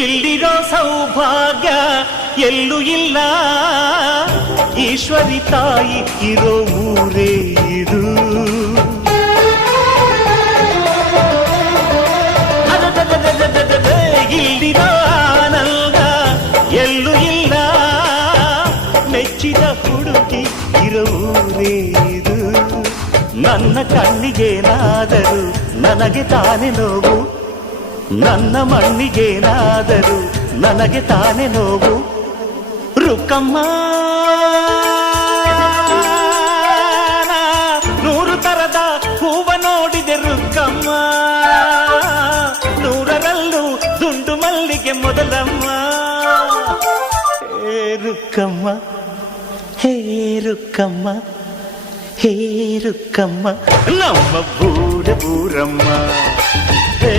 ಇಲ್ಲಿರೋ ಸೌಭಾಗ್ಯ ಎಲ್ಲೂ ಇಲ್ಲ, ಈಶ್ವರಿ ತಾಯಿ ಇರೋ ಊರೇ ಇದು. ಇಲ್ಲಿರೋ ಆನಂದ ಎಲ್ಲೂ ಇಲ್ಲ, ಮೆಚ್ಚಿದ ಹುಡುಗಿ ಇರೋ ಊರೇ ಇದು. ನನ್ನ ಕಣ್ಣಿಗೇನಾದರೂ ನನಗೆ ತಾನೇ ನೋವು, ನನ್ನ ಮಣ್ಣಿಗೇನಾದರೂ ನನಗೆ ತಾನೇ ನೋವು. ರುಕ್ಕಮ್ಮ ನೂರು ತರದ ಹೂವ ನೋಡಿದೆ ರುಕ್ಕಮ್ಮ, ನೂರರಲ್ಲೂ ದುಂಡು ಮಲ್ಲಿಗೆ ಮೊದಲಮ್ಮ. ಹೇ ರುಕ್ಕಮ್ಮ, ಹೇ ರುಕ್ಕಮ್ಮ, ಹೇ ರುಕ್ಕಮ್ಮ, ನಮ್ಮ ಬೂರಮ್ಮ. ಹೇ